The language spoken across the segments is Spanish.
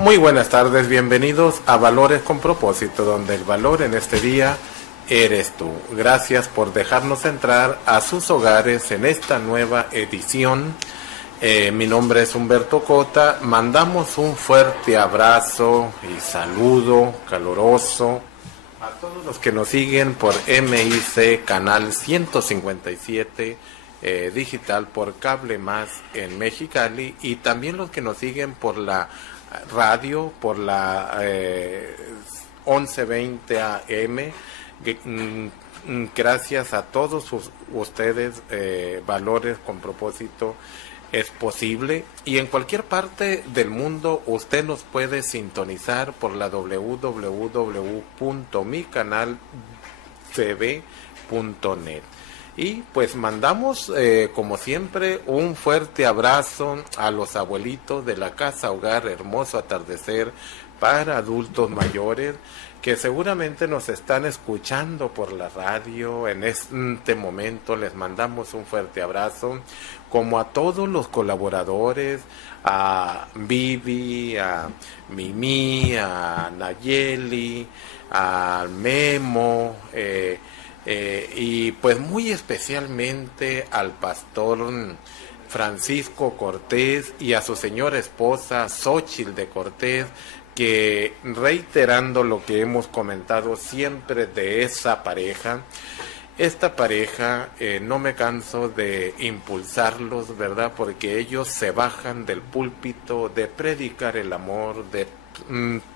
Muy buenas tardes, bienvenidos a Valores con Propósito, donde el valor en este día eres tú. Gracias por dejarnos entrar a sus hogares en esta nueva edición. Mi nombre es Humberto Cota. Mandamos un fuerte abrazo y saludo caluroso a todos los que nos siguen por MIC Canal 157 digital, por Cable Más en Mexicali, y también los que nos siguen por la radio, por la 1120 AM. Gracias a todos ustedes, Valores con Propósito es posible, y en cualquier parte del mundo usted nos puede sintonizar por la www.micanaltv.net. Y pues mandamos, como siempre, un fuerte abrazo a los abuelitos de la Casa Hogar Hermoso Atardecer para adultos mayores, que seguramente nos están escuchando por la radio en este momento. Les mandamos un fuerte abrazo, como a todos los colaboradores, a Vivi, a Mimi, a Nayeli, a Memo, y pues muy especialmente al pastor Francisco Cortés y a su señora esposa Xóchitl de Cortés, que, reiterando lo que hemos comentado siempre de esa pareja, esta pareja, no me canso de impulsarlos, ¿verdad? Porque ellos se bajan del púlpito de predicar el amor, de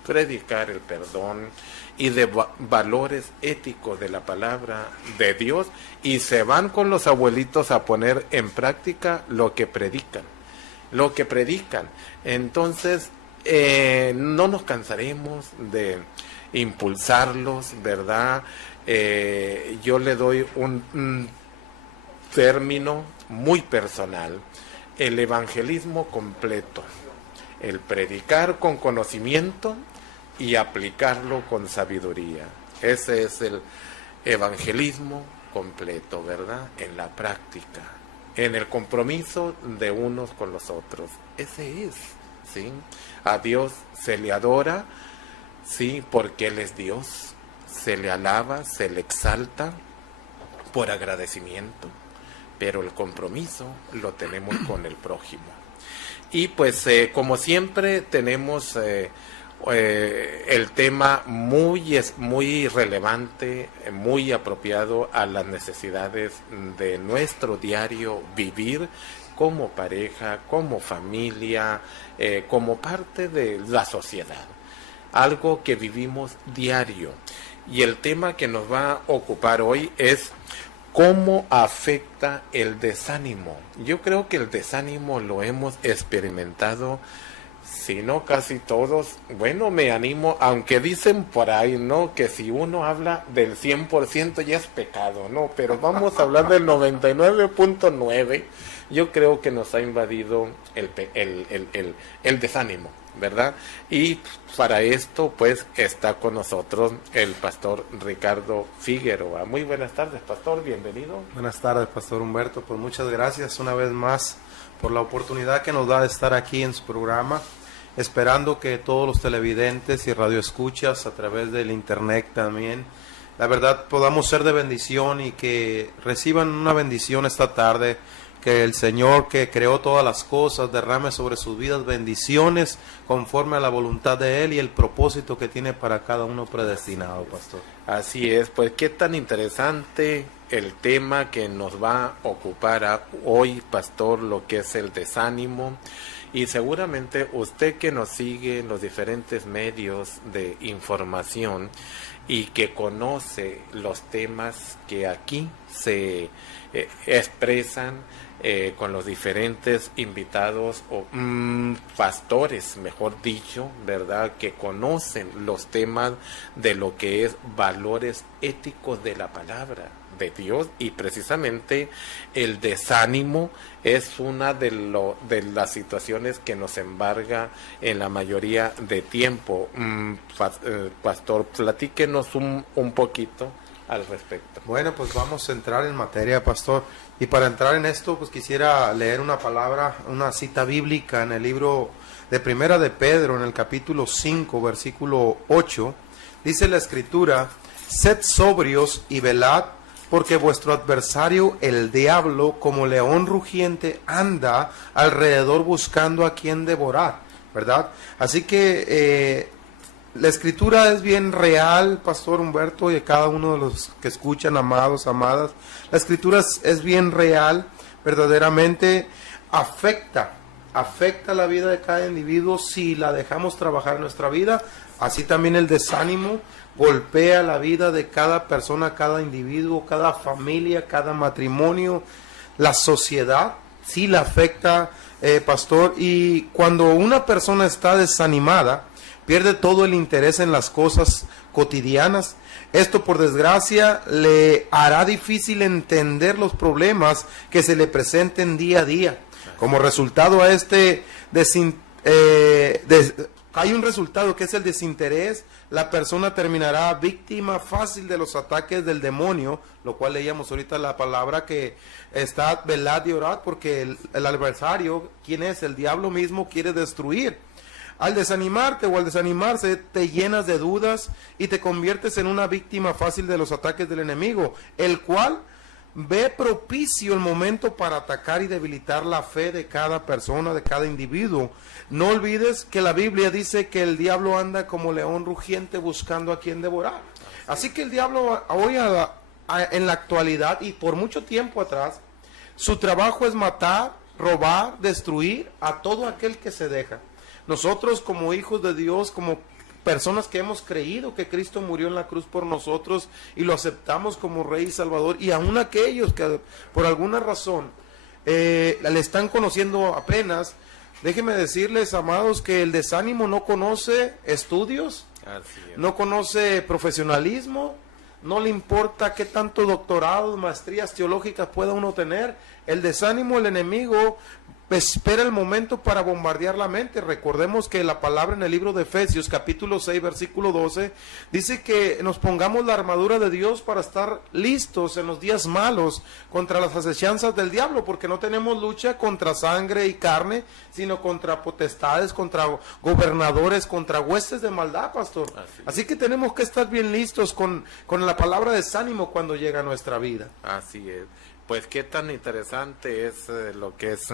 predicar el perdón y de valores éticos de la palabra de Dios, y se van con los abuelitos a poner en práctica lo que predican. Entonces, no nos cansaremos de impulsarlos, ¿verdad? Yo le doy un término muy personal: el evangelismo completo, el predicar con conocimiento y aplicarlo con sabiduría. Ese es el evangelismo completo, ¿verdad? En la práctica, en el compromiso de unos con los otros. Ese es, ¿sí? A Dios se le adora, sí, porque Él es Dios. Se le alaba, se le exalta por agradecimiento, pero el compromiso lo tenemos con el prójimo. Y pues, como siempre, tenemos el tema muy relevante, muy apropiado a las necesidades de nuestro diario vivir como pareja, como familia, como parte de la sociedad, algo que vivimos diario. Y el tema que nos va a ocupar hoy es cómo afecta el desánimo. Yo creo que el desánimo lo hemos experimentado, si no casi todos. Bueno, me animo, aunque dicen por ahí, ¿no?, que si uno habla del 100% ya es pecado, ¿no? Pero vamos a hablar del 99.9. Yo creo que nos ha invadido el desánimo, ¿verdad? Y para esto, pues, está con nosotros el pastor Ricardo Figueroa. Muy buenas tardes, pastor, bienvenido. Buenas tardes, pastor Humberto, pues muchas gracias una vez más por la oportunidad que nos da de estar aquí en su programa, esperando que todos los televidentes y radioescuchas a través del internet también, la verdad, podamos ser de bendición y que reciban una bendición esta tarde. Que el Señor, que creó todas las cosas, derrame sobre sus vidas bendiciones conforme a la voluntad de Él y el propósito que tiene para cada uno predestinado, pastor. Así es, pues qué tan interesante el tema que nos va a ocupar hoy, pastor, lo que es el desánimo. Y seguramente usted que nos sigue en los diferentes medios de información y que conoce los temas que aquí se expresan, con los diferentes invitados o pastores, mejor dicho, ¿verdad?, que conocen los temas de lo que es valores éticos de la palabra de Dios. Y precisamente el desánimo es una de las situaciones que nos embarga en la mayoría de tiempo. Pastor, platíquenos un poquito al respecto. Bueno, pues vamos a entrar en materia, pastor. Y para entrar en esto, pues quisiera leer una palabra, una cita bíblica en el libro de Primera de Pedro, en el capítulo 5, versículo 8, dice la Escritura: sed sobrios y velad, porque vuestro adversario, el diablo, como león rugiente, anda alrededor buscando a quien devorar, ¿verdad? Así que la Escritura es bien real, Pastor Humberto, y a cada uno de los que escuchan, amados, amadas. La Escritura es bien real, verdaderamente afecta la vida de cada individuo si la dejamos trabajar en nuestra vida. Así también el desánimo golpea la vida de cada persona, cada individuo, cada familia, cada matrimonio, la sociedad, sí la afecta, Pastor. Y cuando una persona está desanimada, pierde todo el interés en las cosas cotidianas. Esto, por desgracia, le hará difícil entender los problemas que se le presenten día a día. Como resultado a hay un resultado que es el desinterés. La persona terminará víctima fácil de los ataques del demonio, lo cual leíamos ahorita la palabra que está: velad y orad, porque el adversario, ¿quién es? El diablo mismo, quiere destruir. Al desanimarte o al desanimarse, te llenas de dudas y te conviertes en una víctima fácil de los ataques del enemigo, el cual ve propicio el momento para atacar y debilitar la fe de cada persona, de cada individuo. No olvides que la Biblia dice que el diablo anda como león rugiente buscando a quien devorar. Así que el diablo hoy en la actualidad y por mucho tiempo atrás, su trabajo es matar, robar, destruir a todo aquel que se deja. Nosotros, como hijos de Dios, como personas que hemos creído que Cristo murió en la cruz por nosotros y lo aceptamos como Rey y Salvador, y aún aquellos que por alguna razón le están conociendo apenas, déjenme decirles, amados, que el desánimo no conoce estudios, no conoce profesionalismo, no le importa qué tanto doctorado, maestrías teológicas pueda uno tener. El desánimo, el enemigo espera el momento para bombardear la mente. Recordemos que la palabra en el libro de Efesios, capítulo 6, versículo 12, dice que nos pongamos la armadura de Dios para estar listos en los días malos contra las acechanzas del diablo, porque no tenemos lucha contra sangre y carne, sino contra potestades, contra gobernadores, contra huestes de maldad, pastor. Así que tenemos que estar bien listos con la palabra de desánimo cuando llega a nuestra vida. Así es. Pues qué tan interesante es lo que es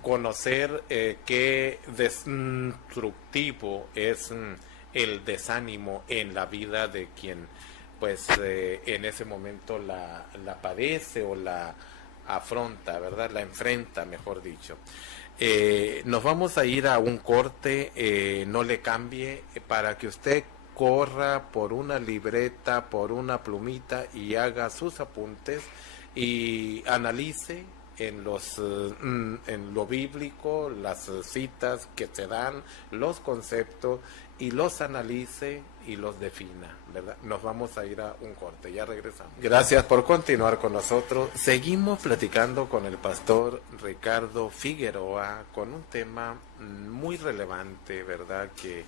conocer qué destructivo es el desánimo en la vida de quien pues en ese momento la padece o la afronta, ¿verdad? La enfrenta, mejor dicho. Nos vamos a ir a un corte, no le cambie, para que usted corra por una libreta, por una plumita y haga sus apuntes y analice en lo bíblico las citas que se dan, los conceptos, y los analice y los defina, ¿verdad? Nos vamos a ir a un corte, ya regresamos. Gracias por continuar con nosotros. Seguimos platicando con el pastor Ricardo Figueroa con un tema muy relevante, ¿verdad? Que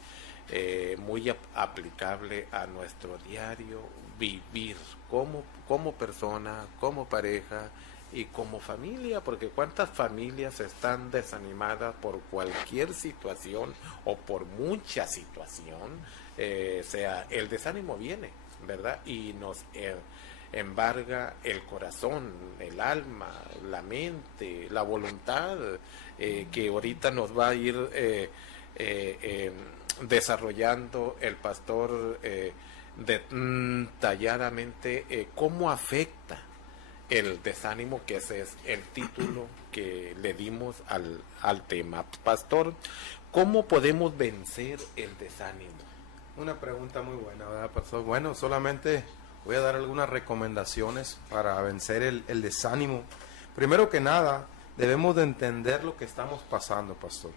muy aplicable a nuestro diario vivir como persona, como pareja y como familia, porque cuántas familias están desanimadas por cualquier situación o por mucha situación, sea el desánimo viene, ¿verdad? Y nos embarga el corazón, el alma, la mente, la voluntad, que ahorita nos va a ir desarrollando el pastor detalladamente cómo afecta el desánimo, que ese es el título que le dimos al tema. Pastor, ¿cómo podemos vencer el desánimo? Una pregunta muy buena, ¿verdad, pastor? Bueno, solamente voy a dar algunas recomendaciones para vencer el desánimo. Primero que nada, debemos de entender lo que estamos pasando, pastor.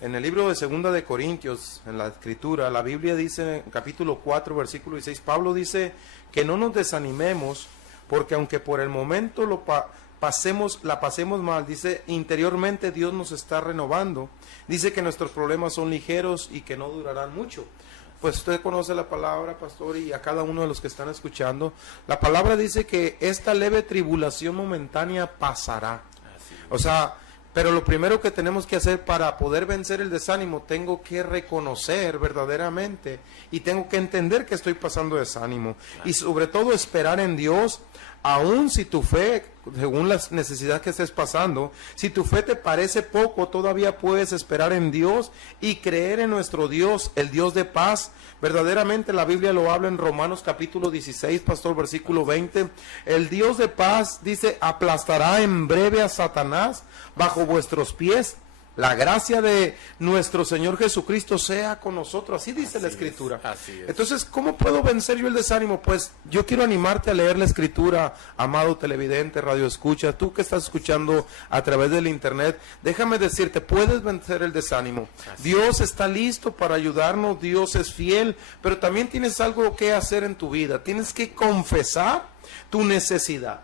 En el libro de 2 de Corintios, en la Escritura, la Biblia dice, en capítulo 4, versículo 16, Pablo dice que no nos desanimemos, porque aunque por el momento la pasemos mal, dice, interiormente Dios nos está renovando. Dice que nuestros problemas son ligeros y que no durarán mucho. Pues usted conoce la palabra, pastor, y a cada uno de los que están escuchando, la palabra dice que esta leve tribulación momentánea pasará. O sea, Pero lo primero que tenemos que hacer para poder vencer el desánimo, tengo que reconocer verdaderamente y tengo que entender que estoy pasando desánimo. Y sobre todo esperar en Dios, aun si tu fe, según las necesidades que estés pasando, si tu fe te parece poco, todavía puedes esperar en Dios y creer en nuestro Dios, el Dios de paz. Verdaderamente la Biblia lo habla en Romanos capítulo 16, pastor, versículo 20. El Dios de paz, dice, aplastará en breve a Satanás bajo vuestros pies. La gracia de nuestro Señor Jesucristo sea con nosotros. Así dice la Escritura. Así es. Entonces, ¿cómo puedo vencer yo el desánimo? Pues yo quiero animarte a leer la Escritura, amado televidente, radio escucha, tú que estás escuchando a través del internet, déjame decirte, puedes vencer el desánimo. Dios está listo para ayudarnos, Dios es fiel, pero también tienes algo que hacer en tu vida. Tienes que confesar tu necesidad.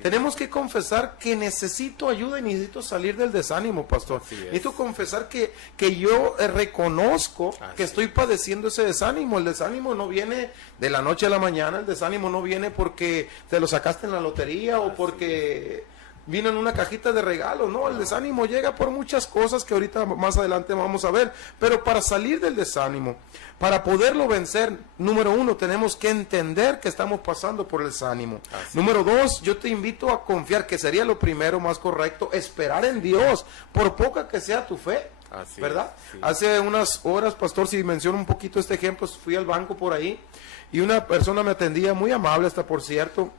Tenemos que confesar que necesito ayuda y necesito salir del desánimo, pastor. Necesito confesar que yo reconozco que estoy padeciendo ese desánimo. El desánimo no viene de la noche a la mañana, el desánimo no viene porque te lo sacaste en la lotería o porque vino en una cajita de regalos. No, el desánimo llega por muchas cosas que ahorita más adelante vamos a ver. Pero para salir del desánimo, para poderlo vencer, número uno, tenemos que entender que estamos pasando por el desánimo. Número dos, yo te invito a confiar, que sería lo primero más correcto, esperar en Dios, por poca que sea tu fe. ¿Verdad? Sí. Hace unas horas, pastor, si menciono un poquito este ejemplo, fui al banco por ahí y una persona me atendía, muy amable hasta por cierto,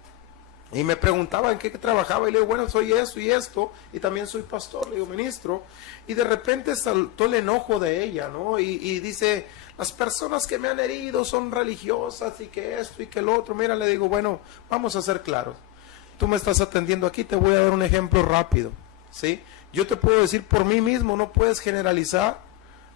y me preguntaba en qué trabajaba, y le digo, bueno, soy esto y esto, y también soy pastor, le digo, ministro, y de repente saltó el enojo de ella, ¿no? Y dice, las personas que me han herido son religiosas, y que esto y que lo otro. Mira, le digo, bueno, vamos a ser claros, tú me estás atendiendo aquí, te voy a dar un ejemplo rápido, ¿sí? Yo te puedo decir por mí mismo, no puedes generalizar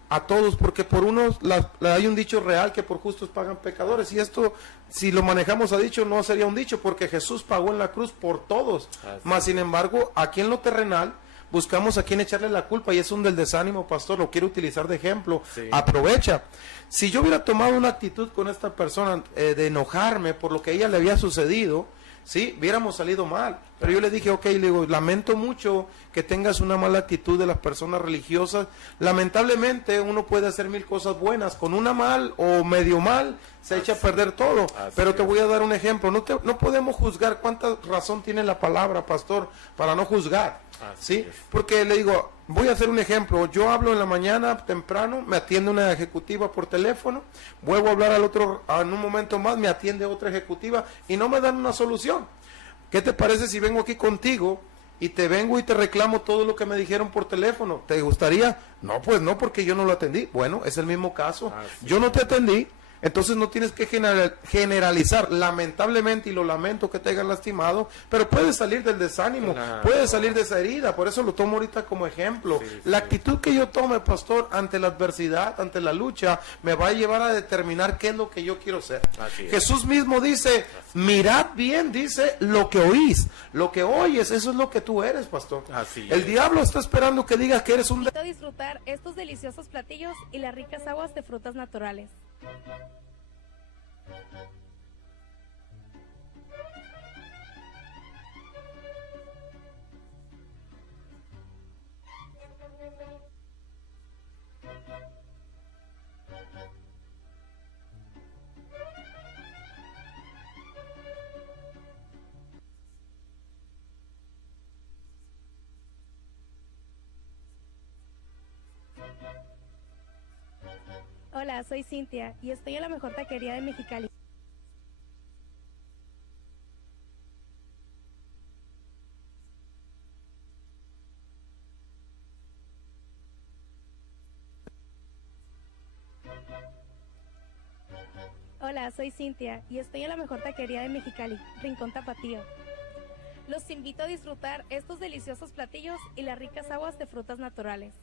a todos, porque por unos hay un dicho real que por justos pagan pecadores, y esto, si lo manejamos a dicho, no sería un dicho, porque Jesús pagó en la cruz por todos. Mas sin embargo, aquí en lo terrenal buscamos a quien echarle la culpa, y es un del desánimo, pastor, lo quiero utilizar de ejemplo. Aprovecha. Si yo hubiera tomado una actitud con esta persona de enojarme por lo que a ella le había sucedido, sí, hubiéramos salido mal. Pero yo le dije, ok, le digo, lamento mucho que tengas una mala actitud de las personas religiosas. Lamentablemente uno puede hacer mil cosas buenas, con una mal o medio mal se echa a perder todo. Pero te voy a dar un ejemplo, no podemos juzgar. ¿Cuánta razón tiene la palabra, pastor, para no juzgar? ¿Sí? Porque le digo, voy a hacer un ejemplo, yo hablo en la mañana temprano, me atiende una ejecutiva por teléfono, vuelvo a hablar al otro, en un momento más me atiende otra ejecutiva y no me dan una solución. ¿Qué te parece si vengo aquí contigo y te vengo y te reclamo todo lo que me dijeron por teléfono? ¿Te gustaría? No, pues no, porque yo no lo atendí. Bueno, es el mismo caso. Yo no te atendí, entonces no tienes que generalizar. Lamentablemente, y lo lamento que te hayan lastimado, pero puedes salir del desánimo, puedes salir de esa herida. Por eso lo tomo ahorita como ejemplo. La actitud que yo tome, pastor, ante la adversidad, ante la lucha, me va a llevar a determinar qué es lo que yo quiero ser. Jesús mismo dice, mirad bien, dice, lo que oís, lo que oyes, eso es lo que tú eres, pastor. El diablo está esperando que digas que eres un... A disfrutar estos deliciosos platillos y las ricas aguas de frutas naturales. Hola, soy Cintia y estoy en la mejor taquería de Mexicali. Hola, soy Cintia y estoy en la mejor taquería de Mexicali, Rincón Tapatío. Los invito a disfrutar estos deliciosos platillos y las ricas aguas de frutas naturales.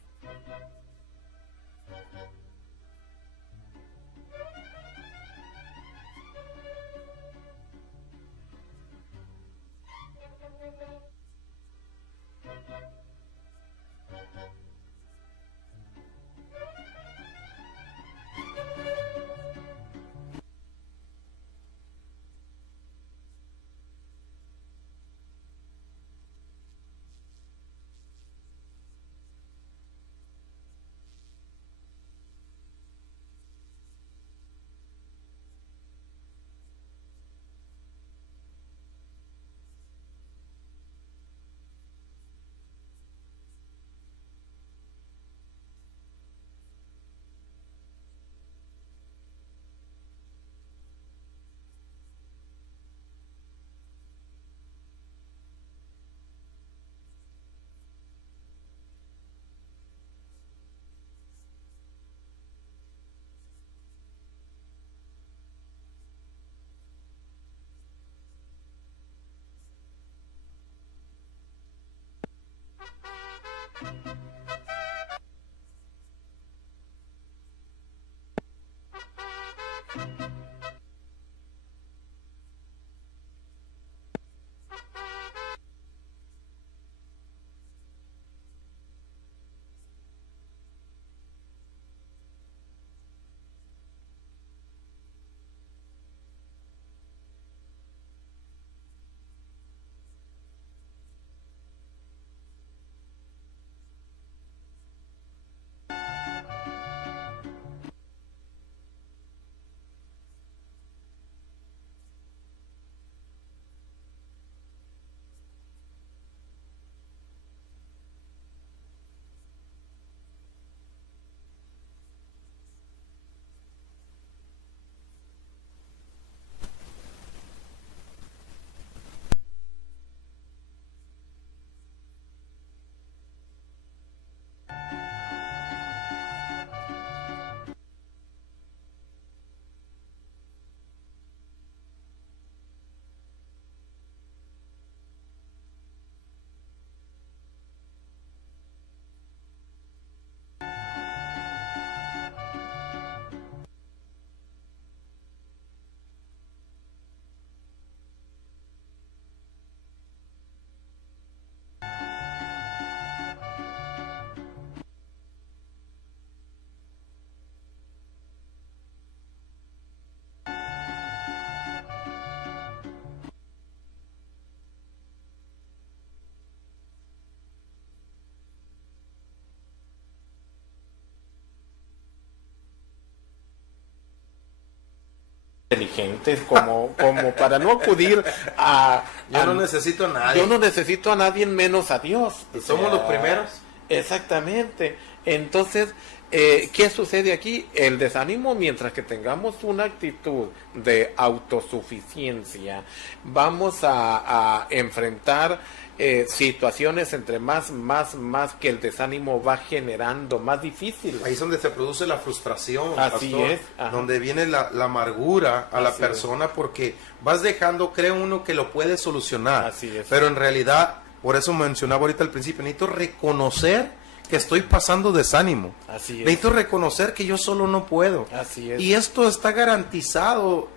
inteligentes como para no acudir yo no necesito a nadie. Yo no necesito a nadie menos a Dios. ¿Y somos los primeros? Exactamente. Entonces, ¿qué sucede aquí? El desánimo, mientras que tengamos una actitud de autosuficiencia, vamos a enfrentar situaciones entre más que el desánimo va generando más difíciles. Ahí es donde se produce la frustración, así pastor, es, donde viene la amargura a la así persona, porque vas dejando, cree uno que lo puede solucionar, así es. Pero en realidad, por eso mencionaba ahorita al principio, necesito reconocer que estoy pasando desánimo. Así es. Necesito reconocer que yo solo no puedo. Así es. Y esto está garantizado.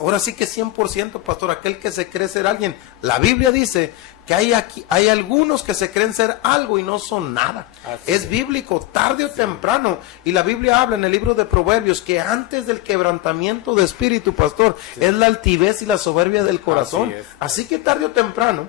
Ahora sí que 100%, pastor, aquel que se cree ser alguien. La Biblia dice que hay algunos que se creen ser algo y no son nada. Es bíblico, tarde o temprano. Y la Biblia habla en el libro de Proverbios que antes del quebrantamiento de espíritu, pastor, es la altivez y la soberbia del corazón. Así que tarde o temprano,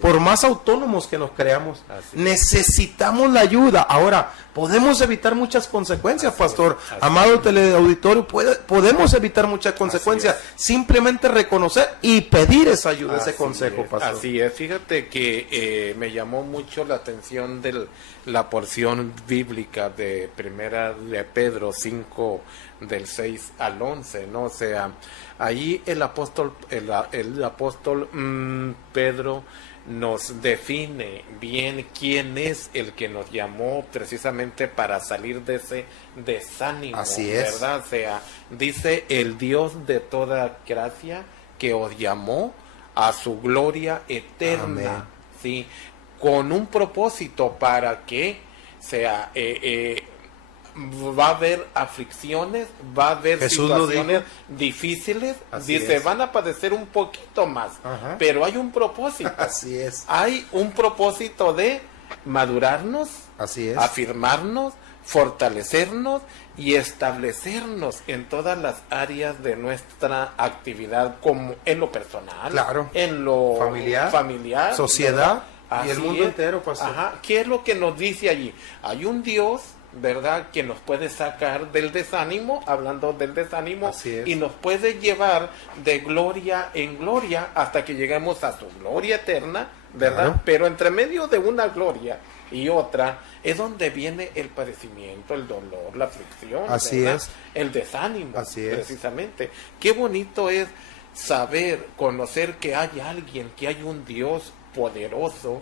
por más autónomos que nos creamos, necesitamos la ayuda. Ahora, podemos evitar muchas consecuencias, pastor. Amado teleauditorio, podemos evitar muchas consecuencias. Simplemente reconocer y pedir esa ayuda, ese consejo, pastor. Así es. Fíjate que me llamó mucho la atención de la porción bíblica de Primera de Pedro 5, del 6 al 11, ¿no? O sea, ahí el apóstol Pedro nos define bien quién es el que nos llamó precisamente para salir de ese desánimo. Así es. ¿Verdad? O sea, dice el Dios de toda gracia que os llamó a su gloria eterna. Amén. ¿Sí? Con un propósito para que sea va a haber aflicciones, va a haber Jesús situaciones difíciles. Así dice, es. van a padecer un poquito más, pero hay un propósito. Así es. Hay un propósito de madurarnos, así es, afirmarnos, fortalecernos y establecernos en todas las áreas de nuestra actividad, como en lo personal, claro, en lo familiar, sociedad y el Así mundo es. entero, pastor. Ajá. ¿Qué es lo que nos dice allí? Hay un Dios, ¿verdad?, que nos puede sacar del desánimo, hablando del desánimo, y nos puede llevar de gloria en gloria hasta que lleguemos a su gloria eterna, ¿verdad? Claro. Pero entre medio de una gloria y otra es donde viene el padecimiento, el dolor, la aflicción, Así ¿verdad? es. El desánimo, Así es. precisamente. Qué bonito es saber, conocer que hay alguien, que hay un Dios poderoso,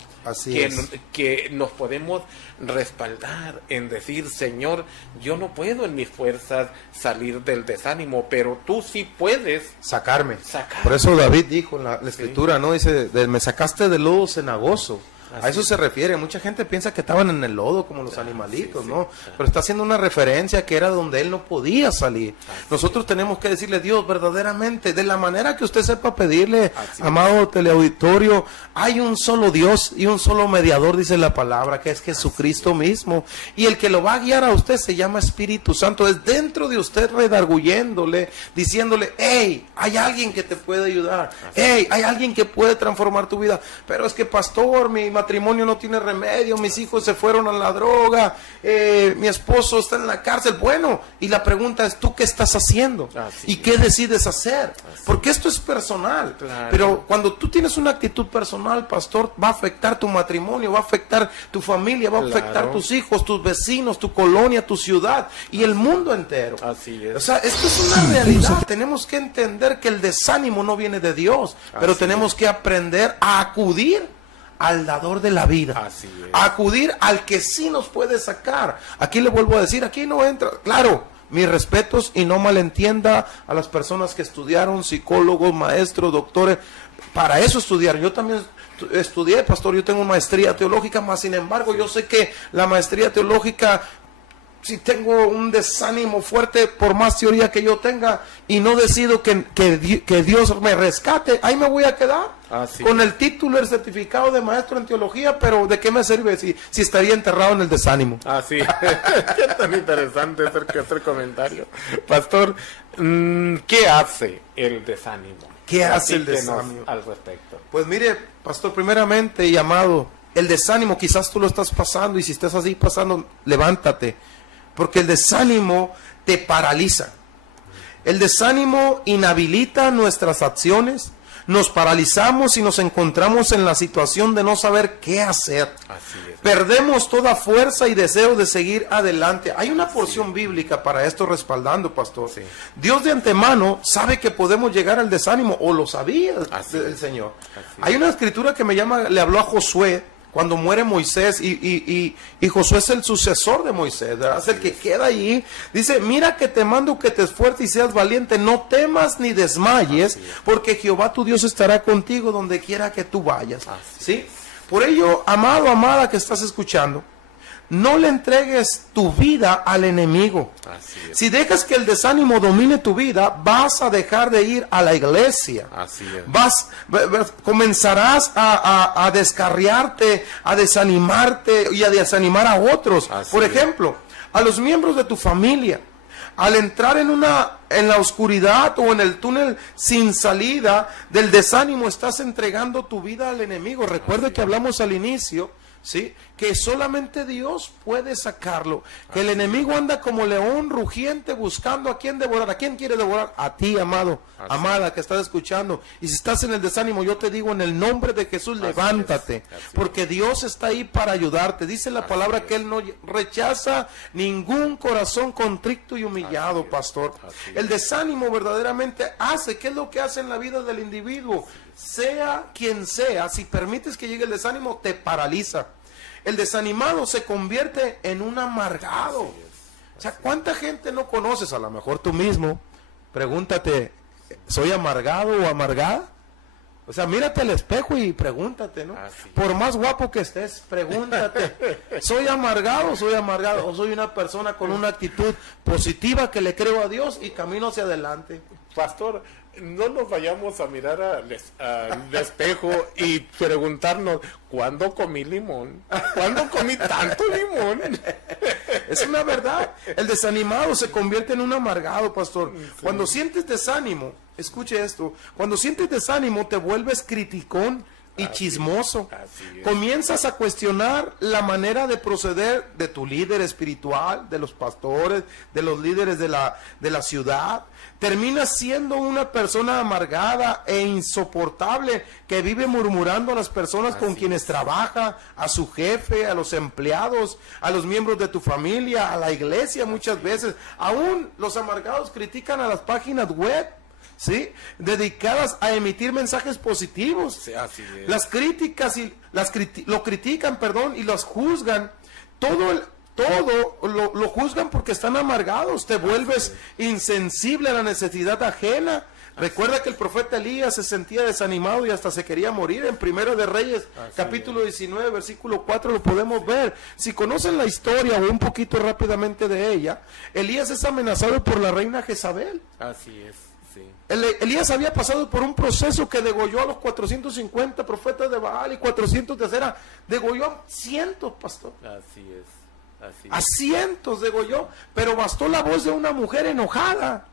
que nos podemos respaldar en decir, Señor, yo no puedo en mis fuerzas salir del desánimo, pero tú sí puedes sacarme. Por eso David dijo en la escritura, ¿no? Dice, me sacaste del lodo cenagoso. A eso se refiere. Mucha gente piensa que estaban en el lodo como los animalitos, ¿no? Pero está haciendo una referencia que era donde él no podía salir. Nosotros tenemos que decirle, Dios, verdaderamente, de la manera que usted sepa pedirle, amado teleauditorio, hay un solo Dios y un solo mediador, dice la palabra, que es Jesucristo mismo. Y el que lo va a guiar a usted se llama Espíritu Santo. Es dentro de usted redarguyéndole, diciéndole, hey, hay alguien que te puede ayudar. Hey, hay alguien que puede transformar tu vida. Pero es que, pastor, mi matrimonio no tiene remedio, mis hijos se fueron a la droga, mi esposo está en la cárcel. Bueno, y la pregunta es, ¿tú qué estás haciendo? ¿Y qué decides hacer? Porque esto es personal. Claro. Pero cuando tú tienes una actitud personal, pastor, va a afectar tu matrimonio, va a afectar tu familia, va a afectar tus hijos, tus vecinos, tu colonia, tu ciudad y el mundo entero. Así es. O sea, esto es una realidad. Tenemos que entender que el desánimo no viene de Dios, pero tenemos que aprender a acudir al dador de la vida, a acudir al que sí nos puede sacar. Aquí le vuelvo a decir, aquí no entra, claro, mis respetos, y no malentienda a las personas que estudiaron, psicólogos, maestros, doctores, para eso estudiaron. Yo también estudié, pastor, yo tengo maestría teológica, más sin embargo yo sé que la maestría teológica, si tengo un desánimo fuerte, por más teoría que yo tenga, y no decido que Dios me rescate, ahí me voy a quedar con el título, el certificado de maestro en teología, pero ¿de qué me sirve si estaría enterrado en el desánimo? Así, qué tan interesante hacer comentario. Pastor, ¿qué hace el desánimo? ¿Qué hace el desánimo? Al respecto. Pues mire, pastor, primeramente, y amado, el desánimo, quizás tú lo estás pasando, y si estás así pasando, levántate. Porque el desánimo te paraliza. El desánimo inhabilita nuestras acciones, nos paralizamos y nos encontramos en la situación de no saber qué hacer. Así es. Perdemos toda fuerza y deseo de seguir adelante. Hay una porción bíblica para esto respaldando, pastor. Sí. Dios de antemano sabe que podemos llegar al desánimo, o lo sabía el Señor. Hay una escritura que le habló a Josué cuando muere Moisés, y Josué es el sucesor de Moisés, ¿verdad? Es el que queda allí. Dice, mira que te mando que te esfuerces y seas valiente, no temas ni desmayes, porque Jehová tu Dios estará contigo donde quiera que tú vayas. ¿Sí? Por ello, amado, amada que estás escuchando, no le entregues tu vida al enemigo. Así es. Si dejas que el desánimo domine tu vida, vas a dejar de ir a la iglesia. Así es. Comenzarás a descarriarte, a desanimarte y a desanimar a otros. Así Por es. ejemplo, a los miembros de tu familia. Al entrar en la oscuridad o en el túnel sin salida del desánimo, estás entregando tu vida al enemigo. Recuerde que hablamos al inicio, ¿sí?, que solamente Dios puede sacarlo, que el enemigo anda como león rugiente buscando a quién devorar. ¿A quién quiere devorar? A ti, amado, amada que estás escuchando. Y si estás en el desánimo, yo te digo en el nombre de Jesús, levántate, porque Dios está ahí para ayudarte. Dice la palabra que Él no rechaza ningún corazón contrito y humillado, pastor. El desánimo verdaderamente hace, ¿qué es lo que hace en la vida del individuo? Sea quien sea, si permites que llegue el desánimo, te paraliza. El desanimado se convierte en un amargado. O sea, ¿cuánta gente no conoces? A lo mejor tú mismo. Pregúntate, ¿soy amargado o amargada? O sea, mírate al espejo y pregúntate, ¿no? Por más guapo que estés, pregúntate, ¿soy amargado o soy amargado? ¿O soy una persona con una actitud positiva que le creo a Dios y camino hacia adelante? Pastor, no nos vayamos a mirar al espejo y preguntarnos, ¿cuándo comí limón? ¿Cuándo comí tanto limón? Es una verdad. El desanimado se convierte en un amargado, pastor. Sí. Cuando sientes desánimo, escuche esto, cuando sientes desánimo te vuelves criticón y chismoso. Comienzas a cuestionar la manera de proceder de tu líder espiritual, de los pastores, de los líderes de la ciudad. Terminas siendo una persona amargada e insoportable que vive murmurando a las personas con quienes trabaja, a su jefe, a los empleados, a los miembros de tu familia, a la iglesia muchas veces. Aún los amargados critican a las páginas web, ¿sí?, dedicadas a emitir mensajes positivos. Sí, así es. Las críticas lo critican, y los juzgan. Todo lo juzgan porque están amargados. Te vuelves insensible a la necesidad ajena. Recuerda que el profeta Elías se sentía desanimado y hasta se quería morir. En Primera de Reyes, capítulo 19, versículo 4, lo podemos ver. Si conocen la historia o un poquito rápidamente de ella, Elías es amenazado por la reina Jezabel. Así es. Sí. Elías había pasado por un proceso que degolló a los 450 profetas de Baal y 400 de Acera. Degolló a cientos, pastor. Así es. A cientos degolló, pero bastó la voz de una mujer enojada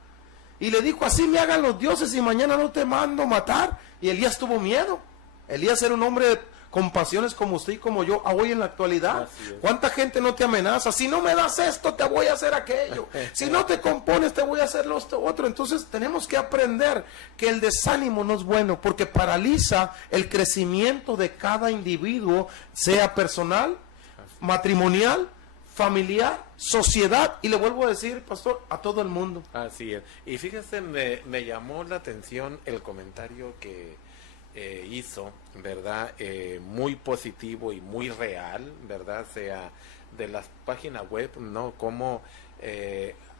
y le dijo, así me hagan los dioses y mañana no te mando matar. Y Elías tuvo miedo. Elías era un hombre con pasiones como usted y como yo hoy en la actualidad. ¿Cuánta gente no te amenaza? Si no me das esto, te voy a hacer aquello. Si no te compones, te voy a hacer esto otro. Entonces tenemos que aprender que el desánimo no es bueno, porque paraliza el crecimiento de cada individuo, sea personal, matrimonial, familiar, sociedad, y le vuelvo a decir, pastor, a todo el mundo. Así es. Y fíjese, me llamó la atención el comentario que hizo, ¿verdad? Muy positivo y muy real, ¿verdad? Sea de las páginas web, ¿no? Como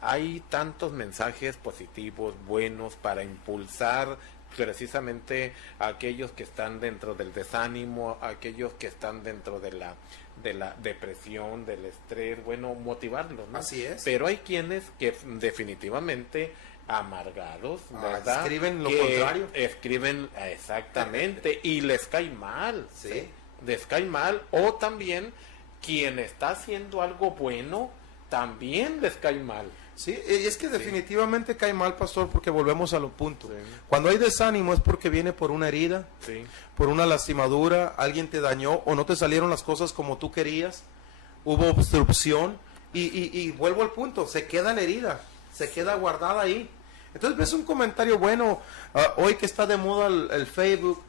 hay tantos mensajes positivos, buenos, para impulsar precisamente a aquellos que están dentro del desánimo, a aquellos que están dentro de la depresión, del estrés, bueno, motivarlos, ¿no? Así es. Pero hay quienes que definitivamente amargados, ¿verdad? Escriben lo que contrario. Escriben exactamente y les cae mal, sí. Les cae mal, o también quien está haciendo algo bueno también les cae mal. Sí, y es que definitivamente cae mal, pastor, porque volvemos a los puntos. Cuando hay desánimo es porque viene por una herida, por una lastimadura, alguien te dañó o no te salieron las cosas como tú querías, hubo obstrucción y vuelvo al punto, se queda la herida, se queda guardada ahí. Entonces ves un comentario bueno, hoy que está de moda el Facebook,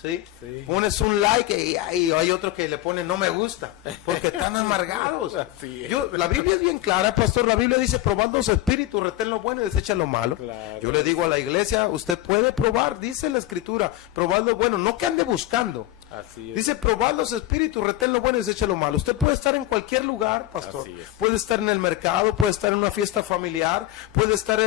¿sí? Sí. Pones un like y hay otro que le pone no me gusta, porque están amargados. Así es. La Biblia es bien clara, pastor. La Biblia dice, probad los espíritus, retén lo bueno y desecha lo malo. Claro. Yo le digo a la iglesia, usted puede probar, dice la escritura, probad lo bueno, no que ande buscando. Así es. Dice, probad los espíritus, retén lo bueno y desecha lo malo. Usted puede estar en cualquier lugar, pastor. Así es. Puede estar en el mercado, puede estar en una fiesta familiar, puede estar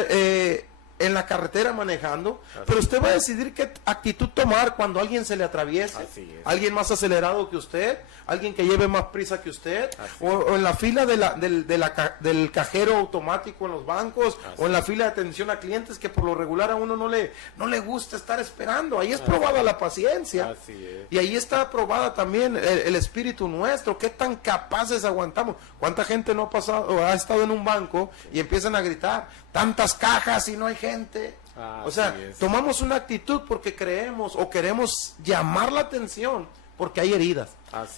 en la carretera manejando, pero usted va a decidir qué actitud tomar cuando alguien se le atraviese. Así es. Alguien más acelerado que usted, alguien que lleve más prisa que usted, o en la fila del cajero automático en los bancos, o en la fila de atención a clientes, que por lo regular a uno no le gusta estar esperando. Ahí es probada la paciencia. Así es. Y ahí está probada también el espíritu nuestro, qué tan capaces aguantamos. ¿Cuánta gente no ha pasado o ha estado en un banco y empiezan a gritar, tantas cajas y no hay gente? O sea, tomamos una actitud porque creemos o queremos llamar la atención porque hay heridas.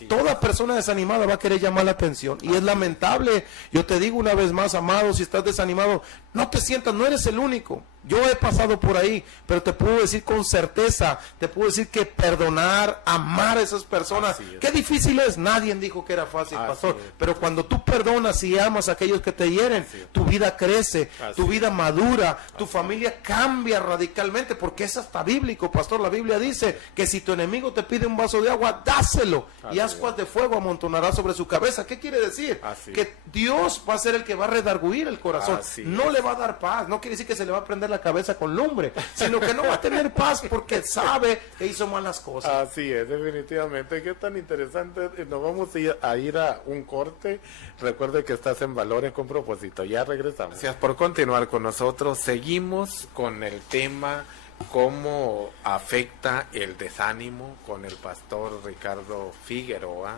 Toda persona desanimada va a querer llamar la atención y es lamentable. Yo te digo una vez más, amado, si estás desanimado, no te sientas, no eres el único. Yo he pasado por ahí, pero te puedo decir con certeza, te puedo decir que perdonar, amar a esas personas, qué difícil es. Nadie dijo que era fácil, pastor, pero cuando tú perdonas y amas a aquellos que te hieren, tu vida crece, tu vida madura, tu familia cambia radicalmente, porque es hasta bíblico, pastor. La Biblia dice que si tu enemigo te pide un vaso de agua, dáselo, y ascuas de fuego amontonará sobre su cabeza. ¿Qué quiere decir? Que Dios va a ser el que va a redarguir el corazón, no le va a dar paz. No quiere decir que se le va a prender la cabeza con lumbre, sino que no va a tener paz porque sabe que hizo malas cosas. Así es, definitivamente. Qué tan interesante. Nos vamos a ir a un corte. Recuerde que estás en Valores con Propósito. Ya regresamos. Gracias por continuar con nosotros. Seguimos con el tema cómo afecta el desánimo con el pastor Ricardo Figueroa.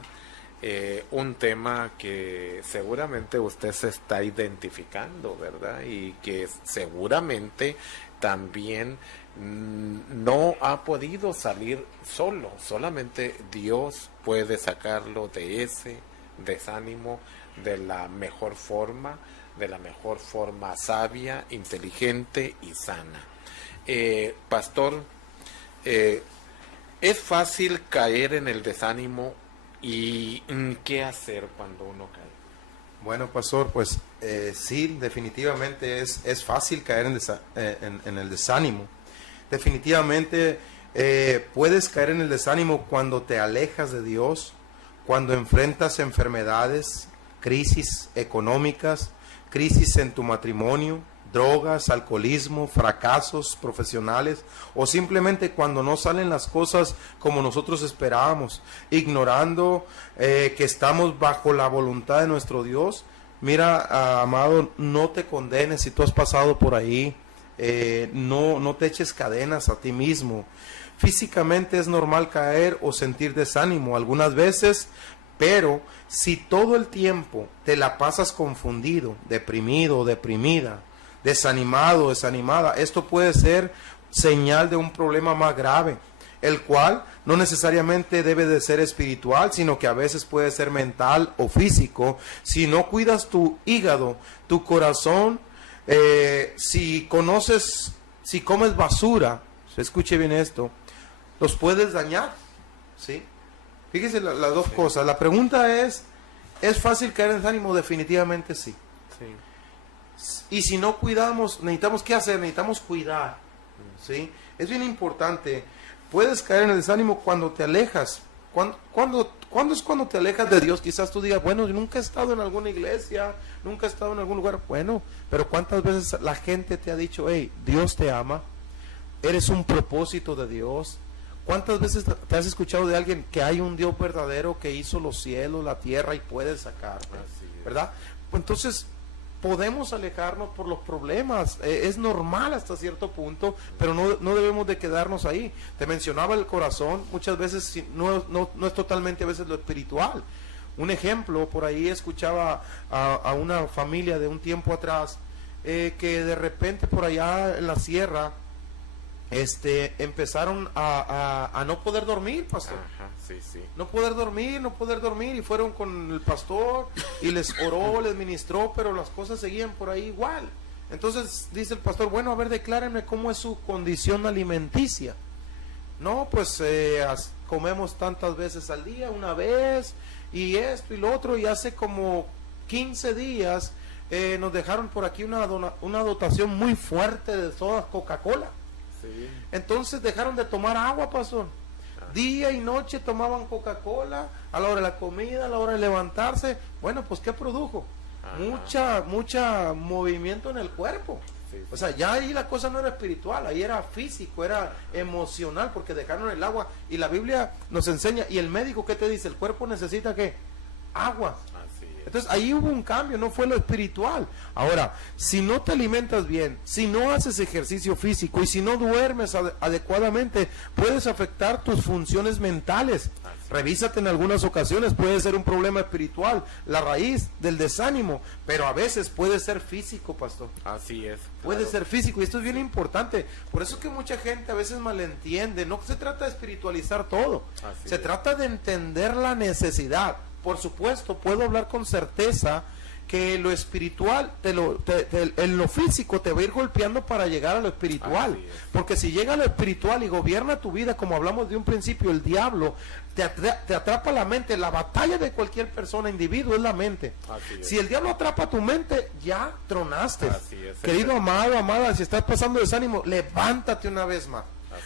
Un tema que seguramente usted se está identificando, ¿verdad? Y que seguramente también no ha podido salir solo. Solamente Dios puede sacarlo de ese desánimo de la mejor forma sabia, inteligente y sana. Pastor, es fácil caer en el desánimo. ¿Y qué hacer cuando uno cae? Bueno, pastor, pues sí, definitivamente es fácil caer en el desánimo. Definitivamente puedes caer en el desánimo cuando te alejas de Dios, cuando enfrentas enfermedades, crisis económicas, crisis en tu matrimonio, drogas, alcoholismo, fracasos profesionales, o simplemente cuando no salen las cosas como nosotros esperábamos, ignorando que estamos bajo la voluntad de nuestro Dios. Mira, amado, no te condenes si tú has pasado por ahí, no te eches cadenas a ti mismo. Físicamente es normal caer o sentir desánimo algunas veces, pero si todo el tiempo te la pasas confundido, deprimido, deprimida, desanimado, desanimada, esto puede ser señal de un problema más grave, el cual no necesariamente debe de ser espiritual, sino que a veces puede ser mental o físico. Si no cuidas tu hígado, tu corazón, si comes basura, escuche bien esto, los puedes dañar, ¿sí? Fíjese las dos cosas. La pregunta ¿es fácil caer en desánimo? Definitivamente sí. Y si no cuidamos, necesitamos ¿qué hacer? Necesitamos cuidar, ¿sí? Es bien importante. Puedes caer en el desánimo cuando te alejas. ¿Cuándo es cuando te alejas de Dios? Quizás tú digas, bueno, yo nunca he estado en alguna iglesia, nunca he estado en algún lugar. Bueno, pero ¿cuántas veces la gente te ha dicho, hey, Dios te ama, eres un propósito de Dios? ¿Cuántas veces te has escuchado de alguien que hay un Dios verdadero que hizo los cielos, la tierra y puede sacarte? ¿Verdad? Pues entonces podemos alejarnos por los problemas, es normal hasta cierto punto, pero no debemos de quedarnos ahí. Te mencionaba el corazón, muchas veces no es totalmente a veces lo espiritual. Un ejemplo, por ahí escuchaba a una familia de un tiempo atrás, que de repente por allá en la sierra, empezaron a no poder dormir, pastor. No poder dormir, y fueron con el pastor y les oró, les ministró, pero las cosas seguían por ahí igual. Entonces dice el pastor, bueno, a ver, declárenme cómo es su condición alimenticia. No, pues comemos tantas veces al día, una vez, y esto y lo otro, y hace como 15 días nos dejaron por aquí una dotación muy fuerte de todas Coca-Cola. Sí. Entonces dejaron de tomar agua, pastor. Día y noche tomaban Coca-Cola, a la hora de la comida, a la hora de levantarse. Bueno, pues ¿qué produjo? Mucha movimiento en el cuerpo. Sí, sí. O sea, ya ahí la cosa no era espiritual, ahí era físico, era emocional, porque dejaron el agua. Y la Biblia nos enseña, y el médico, ¿qué te dice? El cuerpo necesita ¿qué? Agua. Así es. Entonces ahí hubo un cambio, no fue lo espiritual. Ahora, si no te alimentas bien, si no haces ejercicio físico y si no duermes adecuadamente, puedes afectar tus funciones mentales. Revísate en algunas ocasiones, puede ser un problema espiritual, la raíz del desánimo, pero a veces puede ser físico, pastor. Así es. Puede ser físico, y esto es bien importante. Por eso que mucha gente a veces malentiende. No se trata de espiritualizar todo, se trata de entender la necesidad. Por supuesto, puedo hablar con certeza que lo espiritual, en lo físico te va a ir golpeando para llegar a lo espiritual. Porque si llega a lo espiritual y gobierna tu vida, como hablamos de un principio, el diablo te atrapa la mente. La batalla de cualquier persona, individuo, es la mente. Si el diablo atrapa tu mente, ya tronaste. Querido amado, amada, si estás pasando desánimo, levántate una vez más.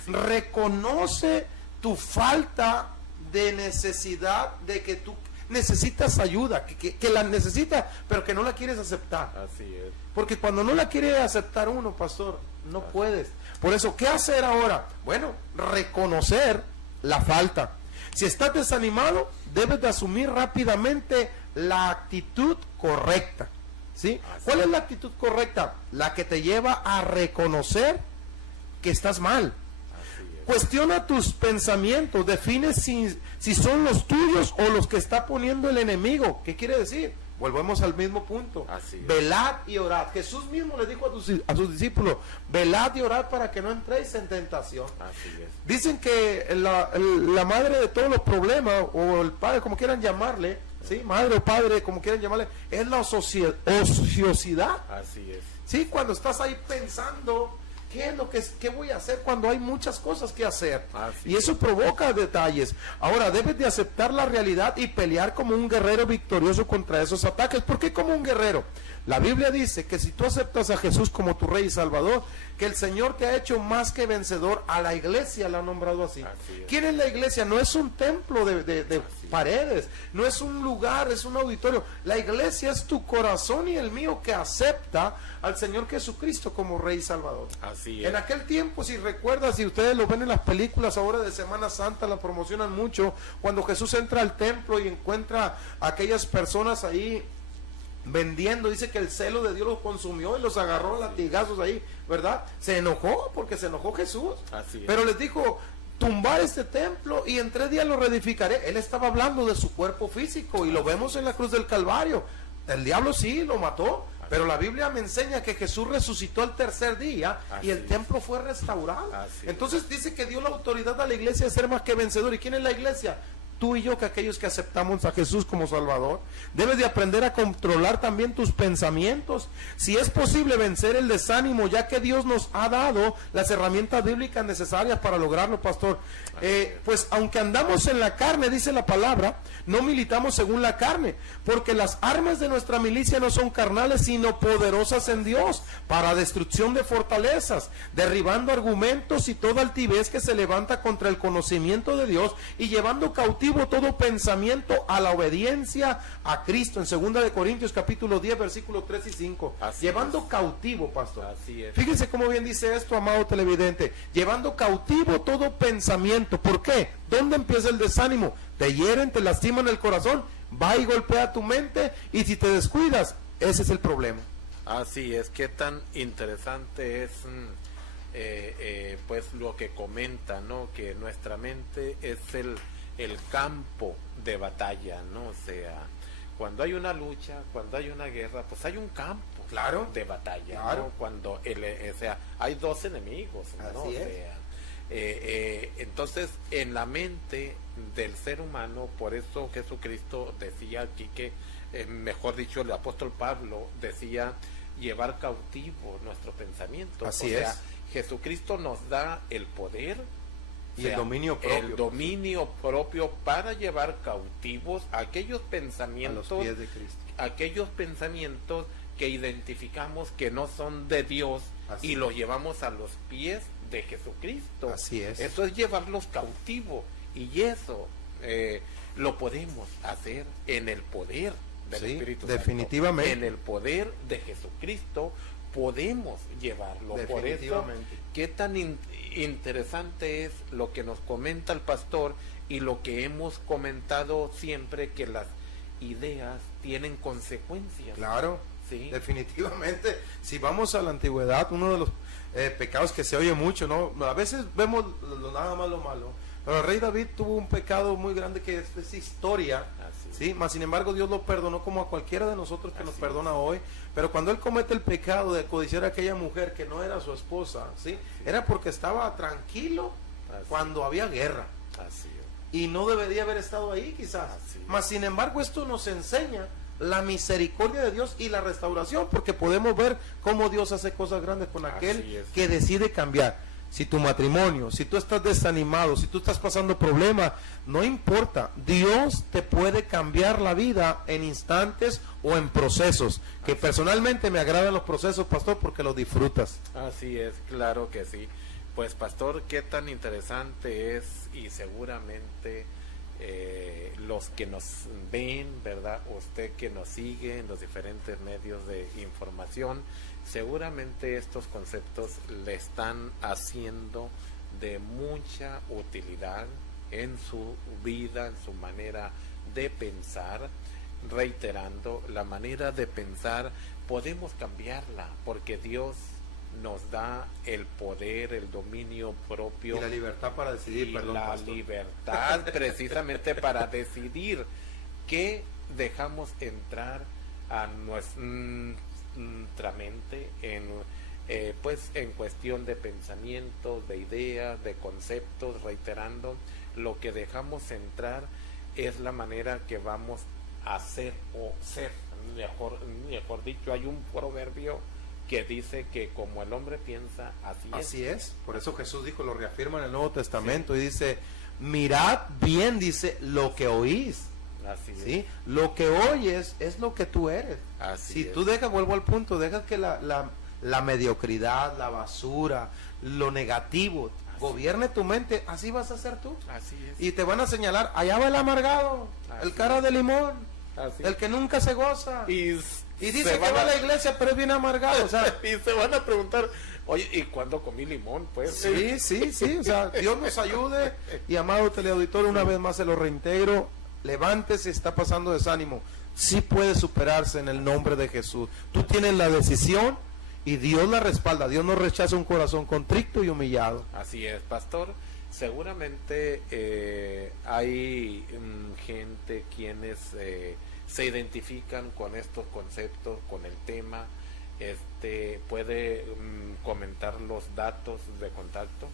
Reconoce tu falta de necesidad, de que tú necesitas ayuda, que la necesitas, pero que no la quieres aceptar. Así es. Porque cuando no la quiere aceptar uno, pastor, no puedes. Por eso, ¿qué hacer ahora? Bueno, reconocer la falta. Si estás desanimado, debes de asumir rápidamente la actitud correcta. ¿Sí? ¿Cuál es la actitud correcta? La que te lleva a reconocer que estás mal. Cuestiona tus pensamientos, define si son los tuyos o los que está poniendo el enemigo. ¿Qué quiere decir? Volvemos al mismo punto. Velad y orad. Jesús mismo le dijo a sus discípulos, velad y orad para que no entréis en tentación. Dicen que la madre de todos los problemas, o el padre, como quieran llamarle, ¿sí? Madre o padre, como quieran llamarle, es la ociosidad. Así es. ¿Sí? Cuando estás ahí pensando, ¿qué voy a hacer cuando hay muchas cosas que hacer? Y eso provoca detalles. Ahora, debes de aceptar la realidad y pelear como un guerrero victorioso contra esos ataques. ¿Por qué como un guerrero? La Biblia dice que si tú aceptas a Jesús como tu Rey y Salvador, que el Señor te ha hecho más que vencedor. A la iglesia la ha nombrado así. ¿Quién es la iglesia? No es un templo de paredes, no es un lugar, es un auditorio. La iglesia es tu corazón y el mío, que acepta al Señor Jesucristo como Rey y Salvador. Así es. En aquel tiempo, si recuerdas, si ustedes lo ven en las películas ahora de Semana Santa, la promocionan mucho, cuando Jesús entra al templo y encuentra a aquellas personas ahí vendiendo, dice que el celo de Dios los consumió y los agarró a latigazos ahí, ¿verdad? Se enojó, porque se enojó Jesús. Pero les dijo, tumbar este templo y en 3 días lo reedificaré. Él estaba hablando de su cuerpo físico y lo vemos en la cruz del Calvario. El diablo sí lo mató, pero la Biblia me enseña que Jesús resucitó el 3er día y el templo fue restaurado. Entonces dice que dio la autoridad a la iglesia de ser más que vencedor. ¿Y quién es la iglesia? Tú y yo, que aquellos que aceptamos a Jesús como Salvador. Debes de aprender a controlar también tus pensamientos. Si es posible vencer el desánimo, ya que Dios nos ha dado las herramientas bíblicas necesarias para lograrlo, pastor. Pues aunque andamos en la carne, dice la palabra, no militamos según la carne, porque las armas de nuestra milicia no son carnales, sino poderosas en Dios, para destrucción de fortalezas, derribando argumentos y toda altivez que se levanta contra el conocimiento de Dios, y llevando cautivo todo pensamiento a la obediencia a Cristo, en 2 de Corintios capítulo 10 versículos 3 y 5. Llevando cautivo, pastor. Fíjense cómo bien dice esto, amado televidente. Llevando cautivo todo pensamiento. ¿Por qué? ¿Dónde empieza el desánimo? Te hieren, te lastiman el corazón, va y golpea tu mente, y si te descuidas, ese es el problema. Así es. Qué tan interesante es pues lo que comenta, ¿no? Que nuestra mente es el campo de batalla, ¿no? O sea, cuando hay una lucha, cuando hay una guerra, pues hay un campo de batalla, ¿no? Cuando o sea, hay 2 enemigos, ¿no? O sea, entonces, en la mente del ser humano, por eso Jesucristo decía aquí que, mejor dicho, el apóstol Pablo decía llevar cautivo nuestro pensamiento. Así o sea, es. Jesucristo nos da el poder Y el dominio propio. El dominio propio para llevar cautivos aquellos pensamientos, a los pies de Cristo. aquellos pensamientos que identificamos que no son de Dios. Así y es. los llevamos a los pies de Jesucristo. Así es. Eso es llevarlos cautivos, y eso lo podemos hacer en el poder del Sí, Espíritu definitivamente. Santo. En el poder de Jesucristo podemos llevarlo. Por eso, Definitivamente. qué tan interesante es lo que nos comenta el pastor y lo que hemos comentado siempre, que las ideas tienen consecuencias. Claro, Sí. definitivamente. Si vamos a la antigüedad, uno de los pecados que se oye mucho, ¿no? A veces vemos nada más lo malo, pero el rey David tuvo un pecado muy grande que es historia, Así. ¿sí? Mas sin embargo Dios lo perdonó, como a cualquiera de nosotros que nos Así perdona hoy. Pero cuando él comete el pecado de codiciar a aquella mujer que no era su esposa, ¿sí? Era porque estaba tranquilo Así. cuando había guerra. Así es. Y no debería haber estado ahí, quizás. Así es. Mas sin embargo esto nos enseña la misericordia de Dios y la restauración, porque podemos ver cómo Dios hace cosas grandes con Así aquel es. que decide cambiar. Si tu matrimonio, si tú estás desanimado, si tú estás pasando problemas, no importa, Dios te puede cambiar la vida en instantes o en procesos, que personalmente me agradan los procesos, pastor, porque los disfrutas. Así es, claro que sí. Pues pastor, qué tan interesante es, y seguramente los que nos ven, ¿verdad? Usted que nos sigue en los diferentes medios de información, seguramente estos conceptos le están haciendo de mucha utilidad en su vida, en su manera de pensar. Reiterando, la manera de pensar podemos cambiarla, porque Dios nos da el poder, el dominio propio Y la libertad para decidir, y perdón, la pastor. libertad precisamente para decidir qué dejamos entrar a nuestra mente pues en cuestión de pensamientos, de ideas, de conceptos. Reiterando, lo que dejamos entrar es la manera que vamos a ser o ser. Mejor dicho, hay un proverbio que dice que como el hombre piensa, Así es, por eso Jesús dijo, lo reafirma en el Nuevo Testamento, y dice, mirad bien, dice, lo que oís. Así es. ¿Sí? Lo que oyes es lo que tú eres. Así Si es. tú dejas, vuelvo al punto, dejas que la mediocridad, la basura, lo negativo gobierne tu mente, así vas a ser tú. Así es. Y te van a señalar, allá va el amargado, Así el cara de limón, Así el que nunca se goza. Y dice se que van va a la iglesia, pero es bien amargado. O sea, y se van a preguntar, oye, ¿y cuándo comí limón? Pues sí, o sea, Dios nos ayude. Y amado teleauditorio, una vez más se lo reintegro, levántese, está pasando desánimo, sí puede superarse en el nombre de Jesús. Tú tienes la decisión y Dios la respalda. Dios no rechaza un corazón contrito y humillado. Así es, pastor. Seguramente hay gente quienes se identifican con estos conceptos, con el tema. ¿Puede comentar los datos de contacto?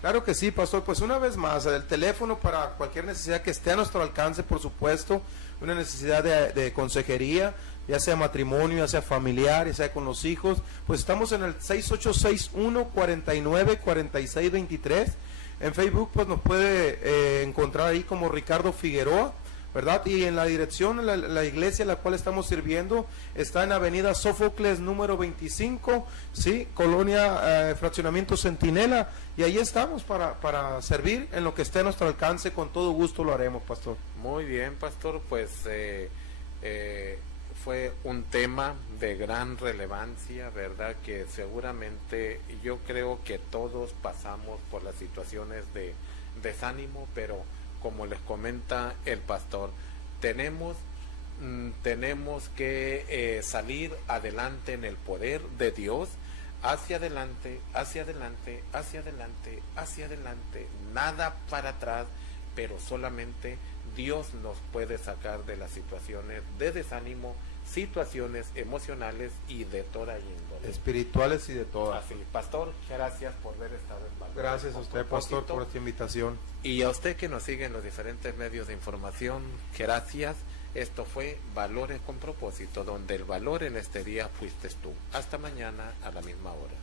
Claro que sí, pastor. Pues una vez más, el teléfono para cualquier necesidad que esté a nuestro alcance, por supuesto, una necesidad de consejería, ya sea matrimonio, ya sea familiar, ya sea con los hijos, pues estamos en el 6861-494623. En Facebook pues nos puede encontrar ahí como Ricardo Figueroa, ¿verdad? Y en la dirección, la iglesia en la cual estamos sirviendo está en Avenida Sófocles número 25, ¿sí? Colonia Fraccionamiento Centinela, y ahí estamos para servir en lo que esté a nuestro alcance. Con todo gusto lo haremos, pastor. Muy bien, pastor, pues fue un tema de gran relevancia, ¿verdad? Que seguramente yo creo que todos pasamos por las situaciones de desánimo, pero como les comenta el pastor, tenemos que salir adelante en el poder de Dios, hacia adelante, hacia adelante, hacia adelante, hacia adelante, nada para atrás, pero solamente Dios nos puede sacar de las situaciones de desánimo, situaciones emocionales y de toda índole. Espirituales y de todas. Así, pastor, gracias por haber estado en Valverde. Gracias a usted, pastor, por esta invitación. Y a usted que nos sigue en los diferentes medios de información, gracias. Esto fue Valores con Propósito, donde el valor en este día fuiste tú. Hasta mañana a la misma hora.